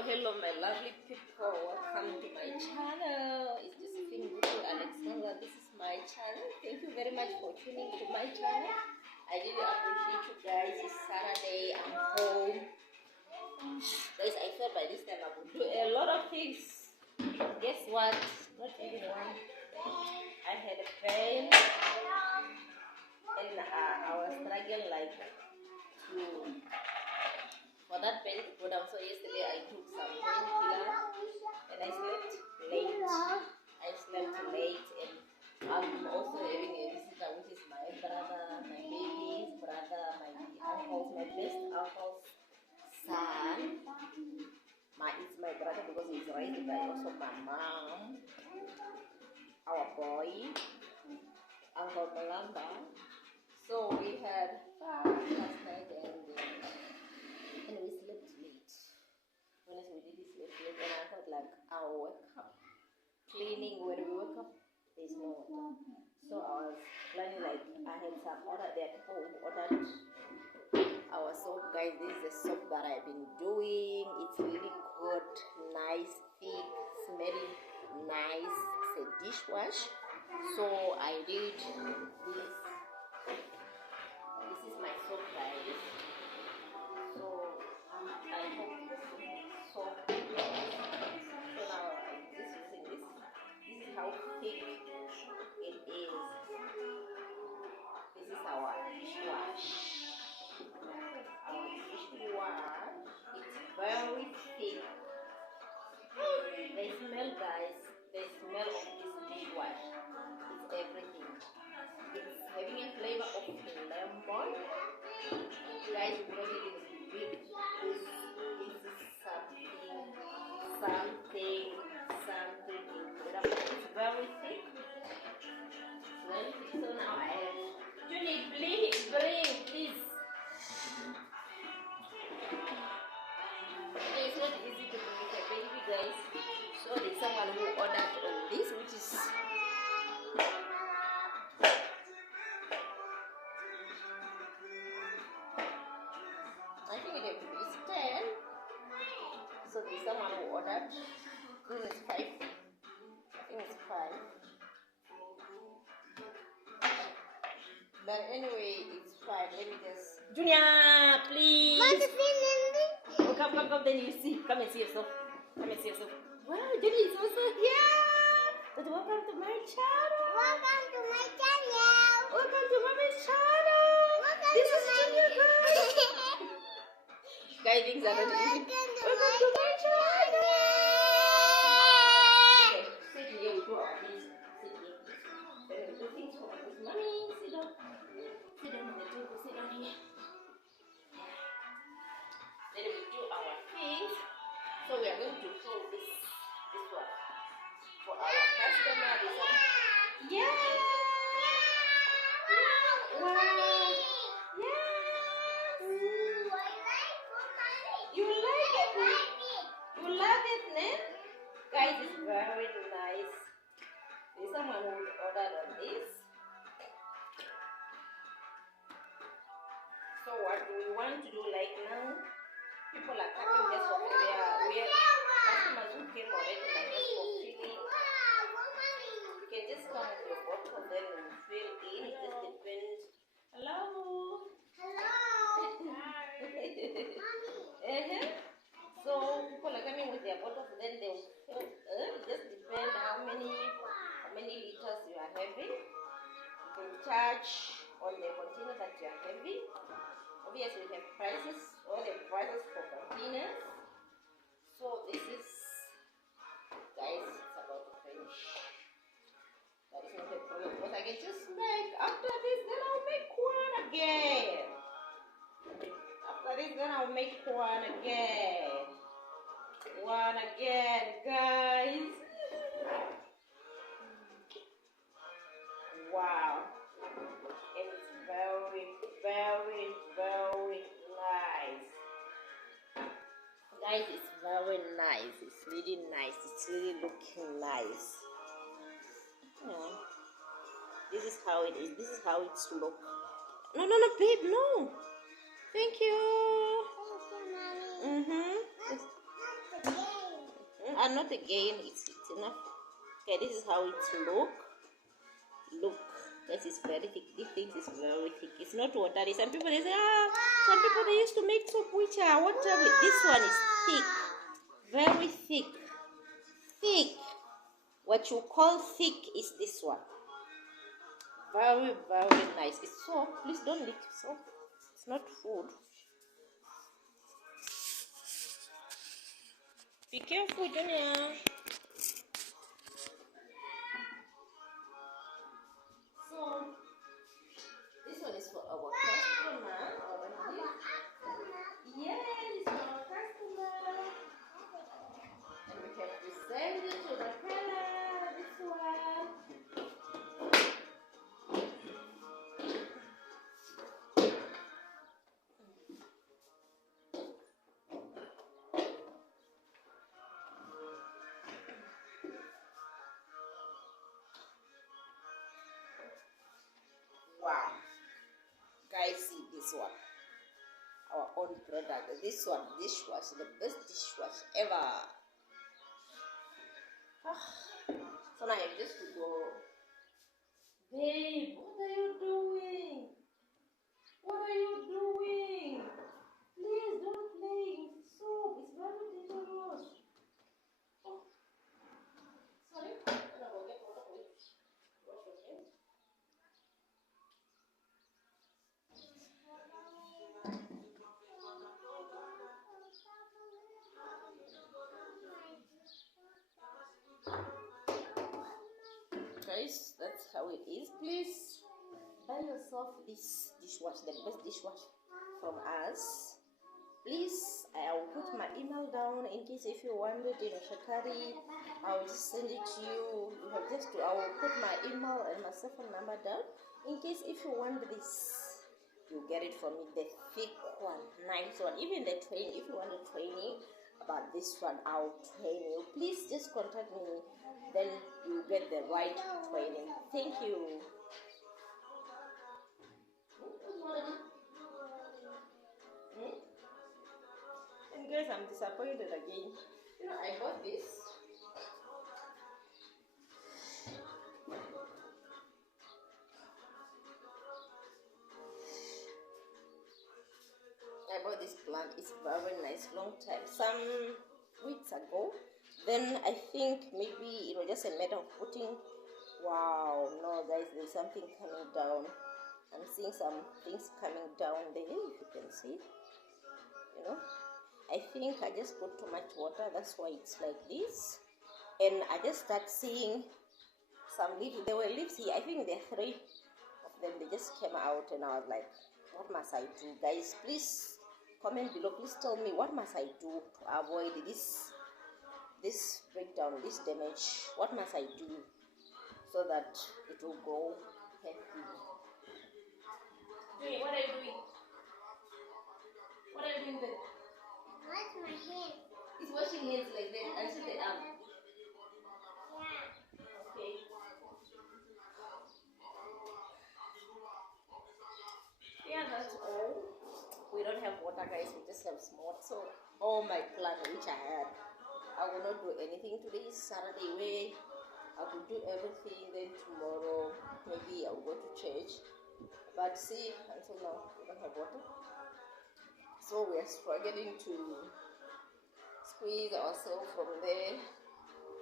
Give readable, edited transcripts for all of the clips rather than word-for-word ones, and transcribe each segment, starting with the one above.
Hello, my lovely people. Welcome to my channel. It's Josephine Butu Alexandra. This is my channel. Thank you very much for tuning to my channel. I really appreciate you guys. It's Saturday. I'm home. Guys, I thought by this time I would do a lot of things. Guess what? Not even one. I had a pain. And I was struggling like for that pain to go down. So yesterday I took some painkiller and I slept late. And I'm also having a visitor, which is my brother, my baby's brother, my best uncle's son. It's my brother because he's raised by also my mom, our boy, Uncle Malamba. So we had fun last night and we slept late. Honestly, we did sleep late, and I thought like I'll wake up cleaning. When we wake up, there's no water. So I was planning like I had some order there at home ordered our soap. Guys, this is the soap that I've been doing. It's really good, nice, thick, smelling nice. It's a dishwash. So I did this. This is my soap, guys. So I hope this soap. So now I'm just using this. This is how thick it is. This is our dishwash. Our dishwash. It's very thick. They smell, guys. The smell of this dishwash. It's everything. It's having a flavor of lemon. Guys, you know it is big. This is something incredible. It's very thick. So now I have Junie, bring, please. It's not easy to make a baby, guys. So there's someone who ordered on this, which is I think it is 10. So there's someone who ordered. It's 5. I think it's 5. But anyway, it's fine. Let me just. Junior, please. Oh, come. Then you see. Come and see yourself. Wow, Junior is also here. But welcome to my channel. Welcome to Mommy's channel. This is Junior, guys. Guys, things are not easy. Welcome to my channel. Okay, sit here. We do our things. Sit here. Then we do things for us. Mommy, sit down. Sit down on the table. Sit down here. Then we do our things. So we are going to show this one for our customer. Yeah. Wow. You love it, ne? Guys, it's very nice. There's someone who ordered on this. So what do we want to do like now? People are coming just for we have customers who came already like just for filling. You can just come with your bottle, then we fill in. It just depends. Hello. So people are coming with their bottles, then they will fill. It just depends how many liters you are having. You can charge on the container that you are having. Obviously, we have prices, all the prices for containers. So this is, guys, it's about to finish. That is not a problem because I can just make, after this, then I'll make one again. After this, then I'll make one again. One again, guys. Wow. It's very, very, very nice. Guys, it's very nice. It's really nice. It's really looking nice. Yeah. This is how it is. This is how it's look. No, babe, no. Thank you. Thank you, Mommy. not again. It's enough. Okay, this is how it look. Look, this is very thick. This thing is very thick. It's not watery. Some people they say, some people they used to make soap which are watery. This one is thick, very thick. Thick. What you call thick is this one. Very, very nice. It's soap. Please don't lick soap. It's not food. Be careful, Junior. So, this one is for our customer already. Yes, it's for our customer. And we have to send it to the seller. This one. Wow. Guys, see this one. Our own product. This one, dishwasher, the best dishwasher ever. So now I just to go. Babe, what are you doing? What are you doing? Please don't play with soap. It's very dangerous. Oh, sorry. I'm gonna get water for you. Wash your hands. Guys, that's how it is. Please buy yourself this dishwasher, the best dishwasher from us. Please, I'll put my email down in case if you want it in Shakari, I'll just send it to you. You have just to, I will put my email and my cell phone number down in case if you want this. You get it from me, the thick one, nice one. Even the training, if you want a training about this one, I'll train you. Please just contact me, then you get the right training. Thank you. And guys, I'm disappointed again. You know, I bought this. I bought this plant. It's very nice, long time, some weeks ago. Then I think maybe it was just a matter of putting. Wow, no guys, there's something coming down. I'm seeing some things coming down there, if you can see. You know, I think I just put too much water, that's why it's like this. And I just start seeing some leaves. There were leaves here. I think there are 3 of them. They just came out and I was like, what must I do? Guys, please comment below. Please tell me what must I do to avoid this breakdown, this damage. What must I do so that it will go healthy? Hey, what are you doing? What are you doing there? Wash my hands. It's washing hands like that until the arm. Yeah. Okay. Yeah, that's all. We don't have water, guys. We just have smoke. So all my plan which I had, I will not do anything today. Is Saturday way. I will do everything. Then tomorrow maybe I'll go to church. But see, until now we don't have water. So we are struggling to squeeze ourselves from there.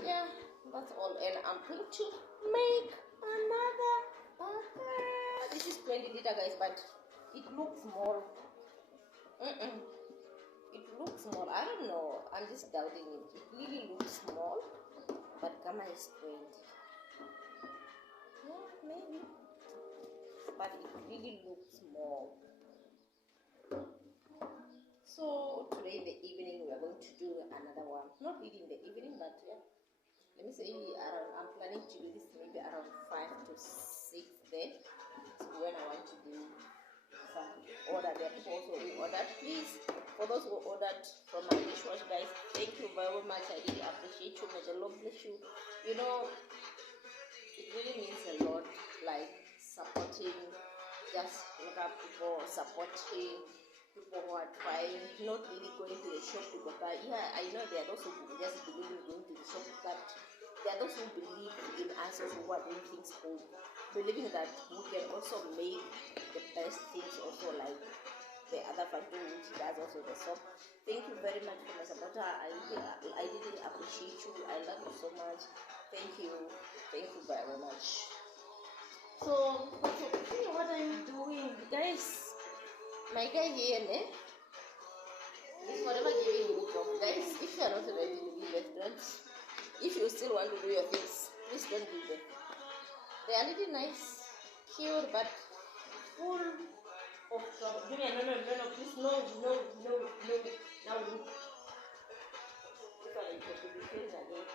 Yeah, that's all. And I'm going to make another bucket. This is 20 liter, guys, but it looks small. It looks small. I don't know. I'm just doubting it. It really looks small, but Gamma is 20. Yeah, maybe. But it really looks small. So today in the evening we are going to do another one. Not really in the evening, but yeah. Let me say I'm planning to do this maybe around 5 to 6 there. So when I want to do some order, there are people also who ordered. Please, for those who ordered from my dishwasher, guys, thank you very much. I really appreciate you. May the Lord bless you. You know, it really means a lot, like supporting, just look up people, supporting people who are trying, not really going to the shop to buy. Yeah, I know there are those who just believe in going to the so that there are those who believe in us also who are doing things good, believing that we can also make the best things also like the other factory which does also the soap. Thank you very much for my supporter. I really appreciate you. I love you so much. Thank you very much. So what are you doing, guys? My guy here, ne? He's forever giving me job, guys. If you are not ready to give birth, don't. If you still want to do your things, please don't give birth. They are really nice, cute, but full of trouble. Junior, no, please, no. Now look. This one is going to be clean again.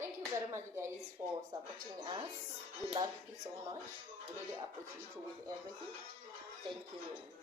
Thank you very much, guys, for supporting us. We love you so much. We really appreciate you with everything. Thank you.